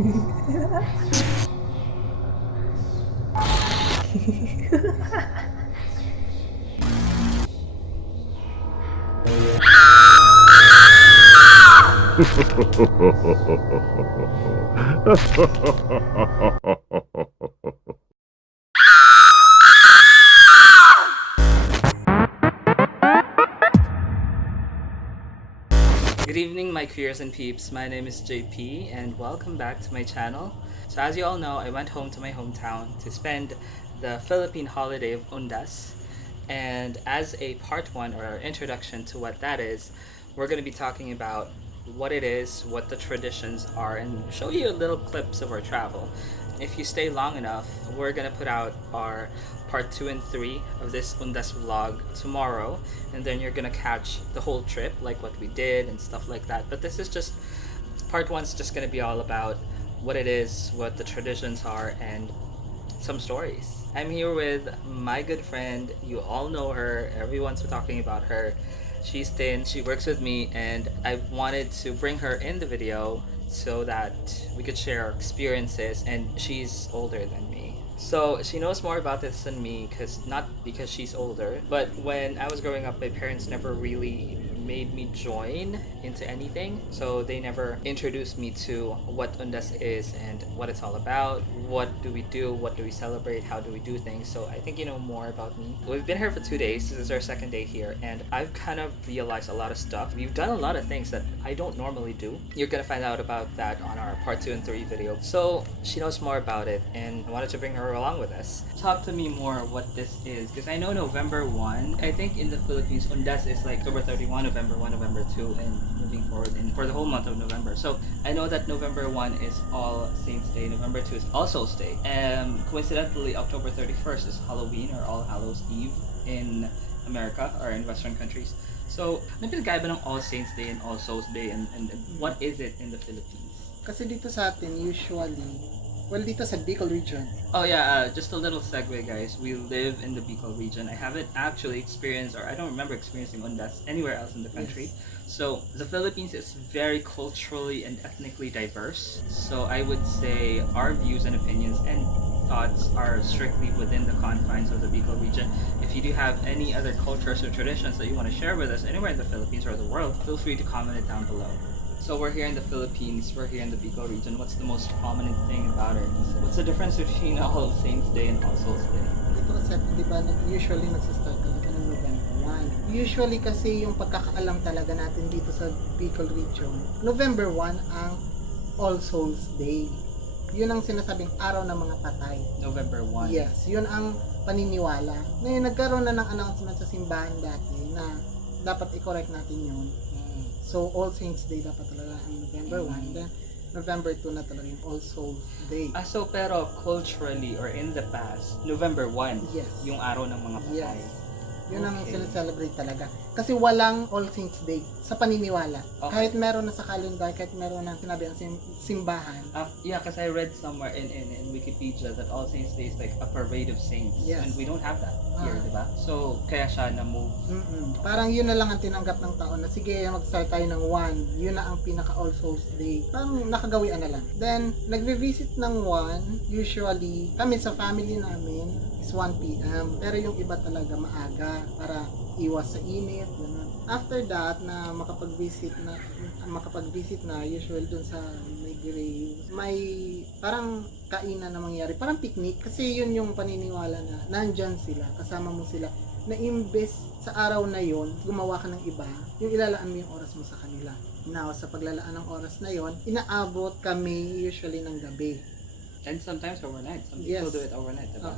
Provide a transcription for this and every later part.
Good evening, my queers and peeps. My name is JP and welcome back to my channel. So as you all know, I went home to my hometown to spend the Philippine holiday of UNDAS. And as a part one or introduction to what that is, we're going to be talking about what it is, what the traditions are, and show you little clips of our travel. If you stay long enough, we're going to put out our part 2 and 3 of this UNDAS vlog tomorrow, and then you're gonna catch the whole trip, like what we did and stuff like that. But this is just part 1's just gonna be all about what it is, what the traditions are, and some stories. I'm here with my good friend. You all know her, everyone's talking about her. She's thin, she works with me, and I wanted to bring her in the video so that we could share our experiences, and she's older than me. So she knows more about this than me, not because she's older, but when I was growing up, my parents never really made me join into anything. So they never introduced me to what UNDAS is and what it's all about. What do we do? What do we celebrate? How do we do things? So I think you know more about me. We've been here for 2 days. This is our second day here, and I've kind of realized a lot of stuff. We've done a lot of things that I don't normally do. You're gonna find out about that on our part 2 and 3 video. So she knows more about it, and I wanted to bring her along with us. Talk to me more what this is, because I know November 1, I think in the Philippines, UNDAS is like October 31, November 1, November 2, and moving forward and for the whole month of November. So I know that November 1 is All Saints Day, November 2 is All Souls Day, and coincidentally October 31st is Halloween or All Hallows Eve in America or in Western countries. So ano pinagkaiba ng All Saints Day and All Souls Day, and what is it in the Philippines? Kasi dito sa atin, usually, well, dito sa Bicol Region. Oh yeah, just a little segue, guys. We live in the Bicol Region. I haven't actually experienced, or I don't remember experiencing UNDAS anywhere else in the country. Yes. So the Philippines is very culturally and ethnically diverse. So I would say our views and opinions and thoughts are strictly within the confines of the Bicol Region. If you do have any other cultures or traditions that you want to share with us anywhere in the Philippines or the world, feel free to comment it down below. So we're here in the Philippines, we're here in the Bicol Region. What's the most prominent thing about it? What's the difference between All Saints Day and All Souls Day? Dito kasi, di ba, usually nagsistart talaga ng November 1. Usually kasi yung pagkakaalam talaga natin dito sa Bicol Region, November 1 ang All Souls Day. Yun ang sinasabing araw ng mga patay. November 1? Yes, yun ang paniniwala. Ngayon, nagkaroon na ng announcement sa simbahan dati na dapat i-correct natin yun. So, All Saints Day dapat talaga ang November 1. Then, November 2 na talaga yung All Souls Day. So pero culturally or in the past, November 1, yes, yung araw ng mga patay. Yes. Yun ang sineselebrate talaga. Kasi walang All Saints Day sa paniniwala. Okay. Kahit meron na sa calendar, kahit meron na sinabi ang simbahan. Yeah, because I read somewhere in Wikipedia that All Saints Day is like a parade of saints. Yes. And we don't have that here, diba? So, kaya siya na-move. Parang yun na lang ang tinanggap ng taon na sige, mag-start tayo ng 1. Yun na ang pinaka All Souls Day. Parang nakagawian na lang. Then, nagre-visit ng 1, usually, kami sa family namin, is 1 p.m. Pero yung iba talaga maaga para iwas sa init, gano'n. After that, na makapag-visit na usual dun sa may grave, may parang kainan na mangyari, parang picnic, kasi yun yung paniniwala na nandyan sila, kasama mo sila, na imbes sa araw na yun, gumawa ka ng iba, yung ilalaan mo yung oras mo sa kanila. Now, sa paglalaan ng oras na yun, inaabot kami usually ng gabi. And sometimes overnight. Some people do it overnight, diba?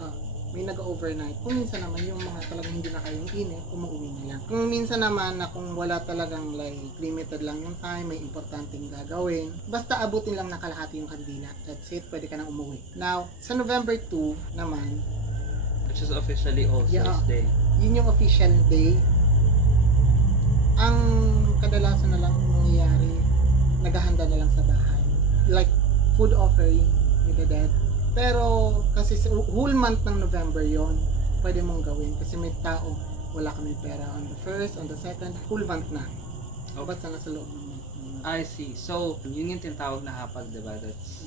May nag-overnight. Kung minsan naman yung mga talagang hindi na kayong init, umuwi na lang. Kung minsan naman na kung wala talagang like limited lang yung time, may importanteng gagawin, basta abutin lang na kalahati yung kandila. That's it, pwede ka nang umuwi. Now, sa November 2 naman, which is officially All Souls Day. Yun yung official day. Ang kadalasan na lang nangyayari, naghahanda na lang sa bahay. Like food offering with the dead. Pero kasi whole month ng November yon, pwede mong gawin kasi may tao, wala kami pera on the 1st, on the 2nd, whole month na. Basta nasa loob ng I see. So, yun yung tinatawag na hapag, diba?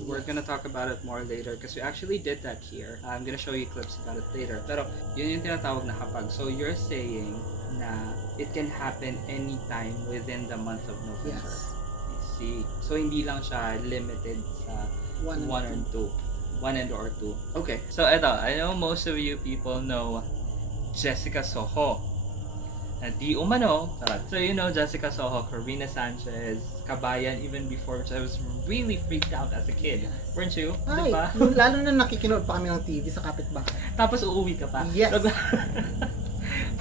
We're gonna talk about it more later because we actually did that here. I'm gonna show you clips about it later. Pero, yun yung tinatawag na hapag. So, you're saying na it can happen anytime within the month of November. Yes. I see. So, hindi lang siya limited sa One one and or two. One and or two. Okay. So, eto. I know most of you people know Jessica Soho. And di umano, so you know Jessica Soho, Corina Sanchez, Kabayan, even before, which I was really freaked out as a kid. Weren't you? Ay, Diba? lalo na nakikinood pa kami ng TV sa kapitbahay. Tapos uuwi ka pa. Yes.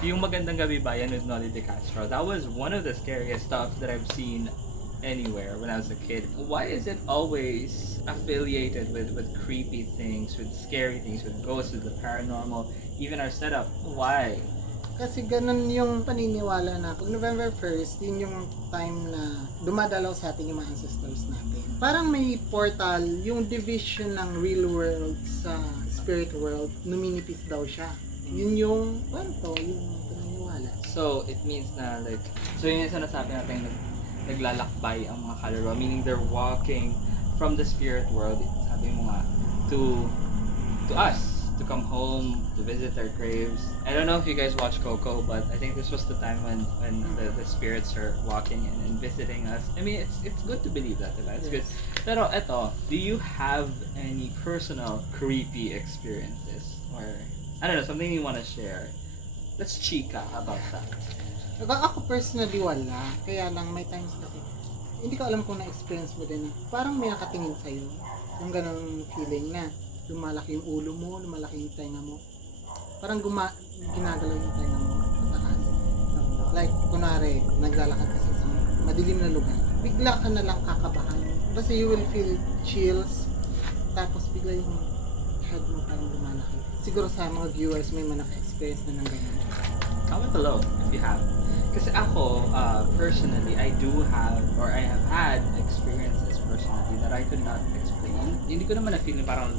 Yung Magandang Gabi Bayan with Nolly De Castro, that was one of the scariest stuff that I've seen anywhere when I was a kid. Why is it always affiliated with creepy things, with scary things, with ghosts, with the paranormal, even our setup? Why? Kasi ganun yung paniniwala na pag November 1st, yun yung time na dumadalaw sa atin yung mga ancestors natin. Parang may portal, yung division ng real world sa spirit world, numinipis daw siya. Yun yung kwento, yung paniniwala. So, it means na like, so yun yung sinasabi natin, naglalakbay ang mga kaluluwa, meaning they're walking from the spirit world, sabi mo nga, to us, to come home, to visit their graves. I don't know if you guys watch Coco, but I think this was the time when the spirits are walking and visiting us. I mean, it's good to believe that, diba? It's good. Pero eto, do you have any personal creepy experiences? Or, I don't know, something you want to share? Let's chika about that. Ako personally wala, kaya lang may times kasi, hindi ko alam kung na-experience mo din na parang may nakatingin sa'yo. Yung ganong feeling na lumalaki yung ulo mo, lumalaki yung tenga mo. Parang ginagalaw yung tenga mo pataas. Like, kunwari, naglalakad kasi sa madilim na lugar. Bigla ka na lang kakabahan. Kasi you will feel chills. Tapos bigla yung head mo parang lumalaki. Siguro sa mga viewers may naka-experience na ng ganyan. Comment below if you have. Kasi ako, personally, I do have, or I have had experiences personally that I could not explain. Hindi ko naman na-feel na parang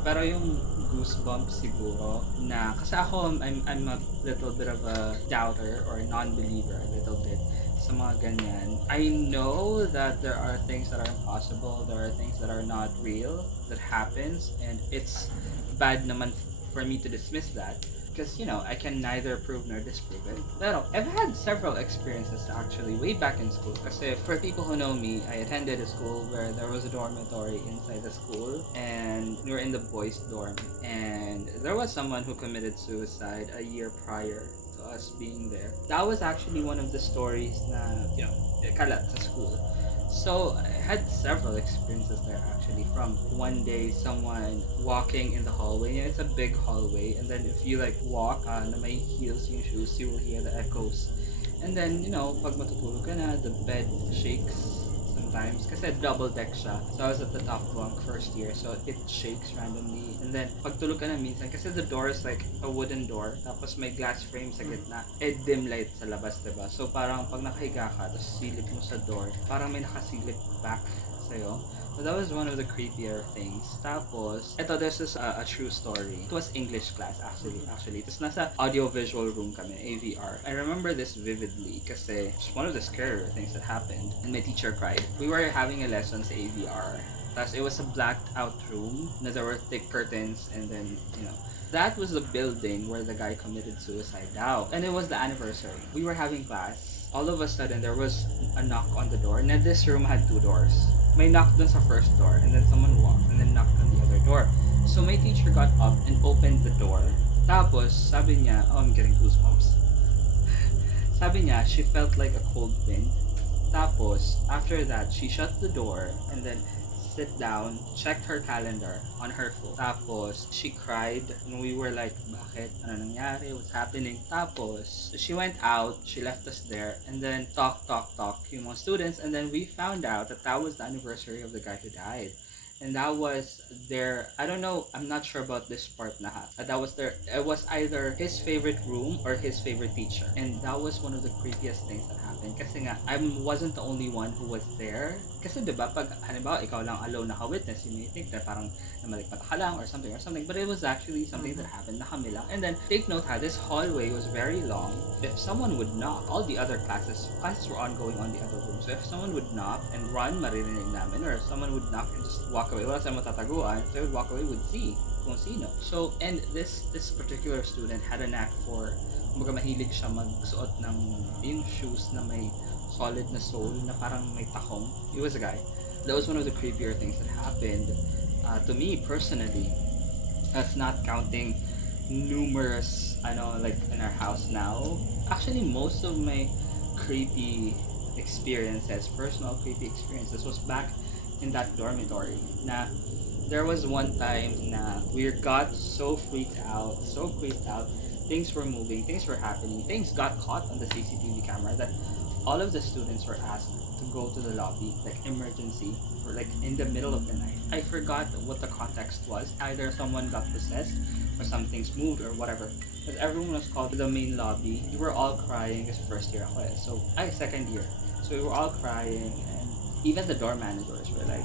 pero yung goosebumps siguro na kasi ako I'm a little bit of a doubter or non-believer a little bit sa mga ganyan. I know that there are things that are impossible, there are things that are not real that happens, and it's bad naman for me to dismiss that because you know I can neither prove nor disprove it. Pero I've had several experiences actually way back in school kasi for people who know me, I attended a school where there was a dormitory inside the school and we were in the boys dorm, and there was someone who committed suicide a year prior to us being there. That was actually one of the stories na you know kalat sa school. So I had several experiences there actually. From one day, someone walking in the hallway. It's a big hallway, and then if you like walk na may heels yung shoes, you will hear the echoes. And then you know, pag matutulog ka na, the bed shakes sometimes kasi double deck siya. So I was at the top bunk first year, so it shakes randomly. And then pag tulog ka na minsan, kasi the door is like a wooden door, tapos may glass frame sa gitna, dim light sa labas, diba? So parang pag nakahiga ka, tapos silip mo sa door, parang may nakasilip back sa'yo. So that was one of the creepier things. Tapos, there's this a true story. It was English class actually. Tapos nasa audio-visual room kami, AVR. I remember this vividly kasi it's one of the scarier things that happened. And my teacher cried. We were having a lesson sa AVR. Tapos it was a blacked out room na there were thick curtains, and then, you know, that was the building where the guy committed suicide now. And it was the anniversary. We were having class. All of a sudden, there was a knock on the door. And this room had 2 doors. May knock dun sa first door, and then someone walked, and then knocked on the other door. So my teacher got up and opened the door. Tapos, sabi niya, oh, I'm getting goosebumps. Sabi niya, she felt like a cold wind. Tapos, after that, she shut the door, and then sit down, checked her calendar on her phone. Tapos, she cried, and we were like, bakit? Ano nangyari? What's happening? Tapos, she went out, she left us there, and then talk, yung mga students, and then we found out that that was the anniversary of the guy who died. and that was their, I don't know, I'm not sure about this part na ha. That was their, it was either his favorite room or his favorite teacher. And that was one of the creepiest things that happened. Kasi nga, I wasn't the only one who was there. Kasi diba, pag halimbawa ikaw lang alone naka-witness, you may think that parang namalikpat ka lang or something. But it was actually something that happened na kami lang. And then, take note ha, this hallway was very long. If someone would knock, all the other classes were ongoing on the other room. So if someone would knock and run, maririnig namin. Or if someone would knock and just walk away, wala sa matataguan, so they would walk away, would see kung sino. So, and this particular student had a knack for, kumbaga mahilig siya magsuot ng yung shoes na may solid na sole na parang may takong. He was a guy. That was one of the creepier things that happened to me personally. That's not counting numerous, I know, like in our house now. Actually, most of my creepy experiences, personal creepy experiences, was back in that dormitory. Na there was one time na we got so freaked out, things were moving, things were happening, things got caught on the CCTV camera that all of the students were asked to go to the lobby, like emergency, or like in the middle of the night. I forgot what the context was. Either someone got possessed or some things moved or whatever. But everyone was called to the main lobby. We were all crying because first year ako eh. So, second year. So we were all crying, and even the door managers were like,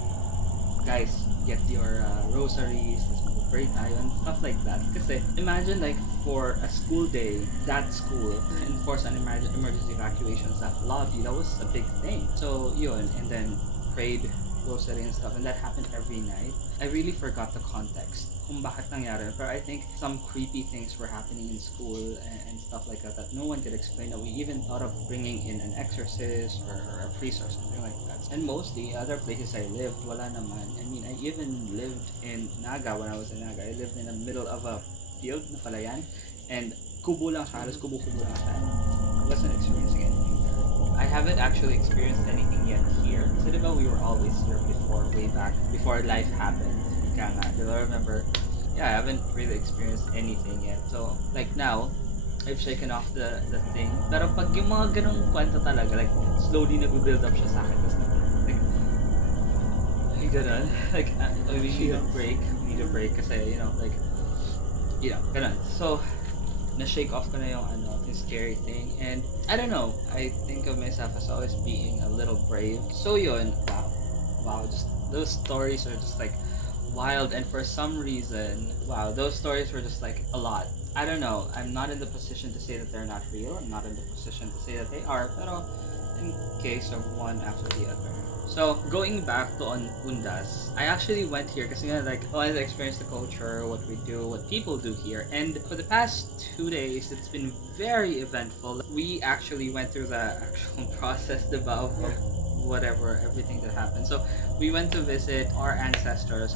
guys, get your rosaries, let's pray tayo, and stuff like that. Kasi imagine like for a school day, that school enforce an emergency evacuation sa lobby. That was a big thing. So yun, and then prayed rosary and stuff, and that happened every night. I really forgot the context kung bakit nangyari, but I think some creepy things were happening in school and stuff like that no one could explain, that we even thought of bringing in an exorcist or a priest or something like that. And mostly other places I lived, wala naman. I mean, I even lived in Naga. When I was in Naga, I lived in the middle of a field na palayan, and kubo lang siya, halos kubo-kubo lang siya. I wasn't experiencing anything there. I haven't actually experienced anything yet here. So diba we were always here before, way back, before life happened. Kaya nga, I remember, yeah, I haven't really experienced anything yet. So, like now, I've shaken off the thing. Pero pag yung mga ganong kwento talaga, like, slowly nag-build up siya sa akin. Tapos, like ganun. Like, we need a break. Kasi, you know, like, ganun. So, na-shake off ko na yung scary thing. And, I don't know, I think of myself as always being a little brave. So yun, wow, just, those stories are just like, wild, and for some reason, wow, those stories were just like a lot. I don't know, I'm not in the position to say that they're not real, I'm not in the position to say that they are, pero in case of one after the other. So, going back to on UNDAS, I actually went here kasi nga, like, I wanted to experience the culture, what we do, what people do here. And for the past 2 days, it's been very eventful. We actually went through the actual process, diba, of whatever, everything that happened. So we went to visit our ancestors,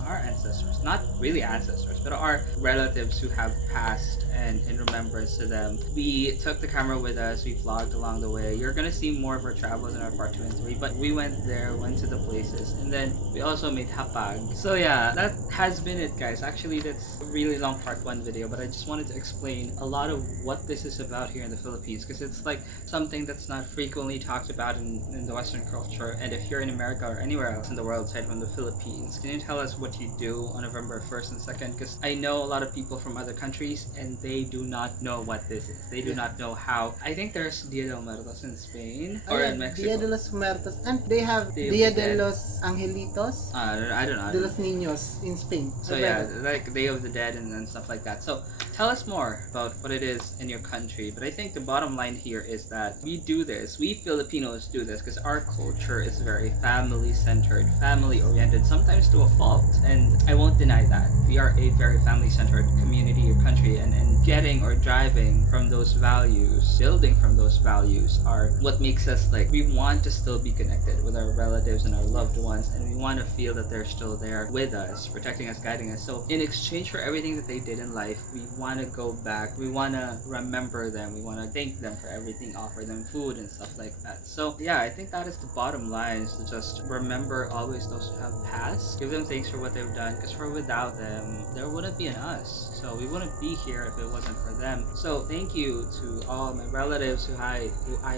not really ancestors, but our relatives who have passed, and in remembrance to them. We took the camera with us, we vlogged along the way. You're gonna see more of our travels in our part 2 and 3, but we went there, went to the places, and then we also made hapag. So yeah, that has been it, guys. Actually, that's a really long part 1 video, but I just wanted to explain a lot of what this is about here in the Philippines, because it's like something that's not frequently talked about in the Western culture. And if you're in America or anywhere else in the world aside from the Philippines, can you tell us what you do on November 1st and 2nd? Because I know a lot of people from other countries, and they do not know what this is. They do not know how. I think there's Dia de los Muertos in Spain or in Mexico. Dia de los Muertos, and they have Dia de los Angelitos. I don't know. De los Niños in Spain. So yeah, like Day of the Dead and stuff like that. So tell us more about what it is in your country. But I think the bottom line here is that we do this. We Filipinos do this because our culture is very family-centered, family-oriented, sometimes to a fault. And I won't deny that. We are a very family-centered community or country, and getting or driving from those values, building from those values are what makes us, like, we want to still be connected with our relatives and our loved ones, and we want to feel that they're still there with us, protecting us, guiding us. So in exchange for everything that they did in life, we want to go back, we want to remember them, we want to thank them for everything, offer them food and stuff like that. So yeah, I think that is the bottom bottom line is to just remember always those who have passed. Give them thanks for what they've done, because for without them, there wouldn't be an us. So we wouldn't be here if it wasn't for them. So thank you to all my relatives who I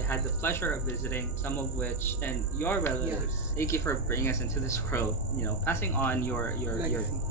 had the pleasure of visiting, some of which, and your relatives. Yes. Thank you for bringing us into this world. You know, passing on your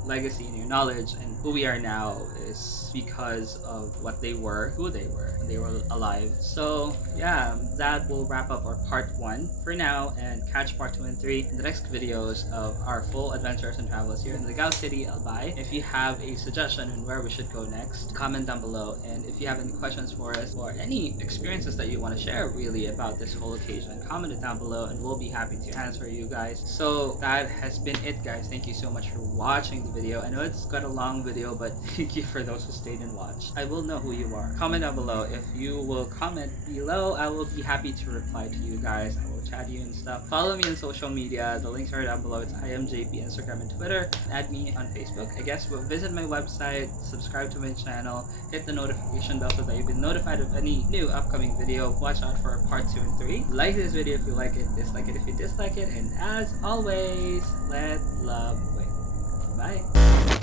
legacy and your knowledge, and who we are now is because of what they were, who they were when they were alive. So yeah, that will wrap up our part 1 for now, and catch part 2 and 3 in the next videos of our full adventures and travels here in Ligao City, Albay. If you have a suggestion on where we should go next, comment down below. And if you have any questions for us or any experiences that you want to share really about this whole occasion, comment it down below and we'll be happy to answer you guys. So that has been it, guys. Thank you so much for watching the video. I know it's got a long video, but thank you for those who stayed and watched. I will know who you are. Comment down below. If you will comment below, I will be happy to reply to you guys. I will chat you and stuff. Follow me on social media. The links are down below. It's IamJP, Instagram and Twitter. Add me on Facebook. I guess visit my website, subscribe to my channel, hit the notification bell so that you'll be notified of any new upcoming video. Watch out for part 2 and 3. Like this video if you like it, dislike it if you dislike it, and as always, let love win. Bye.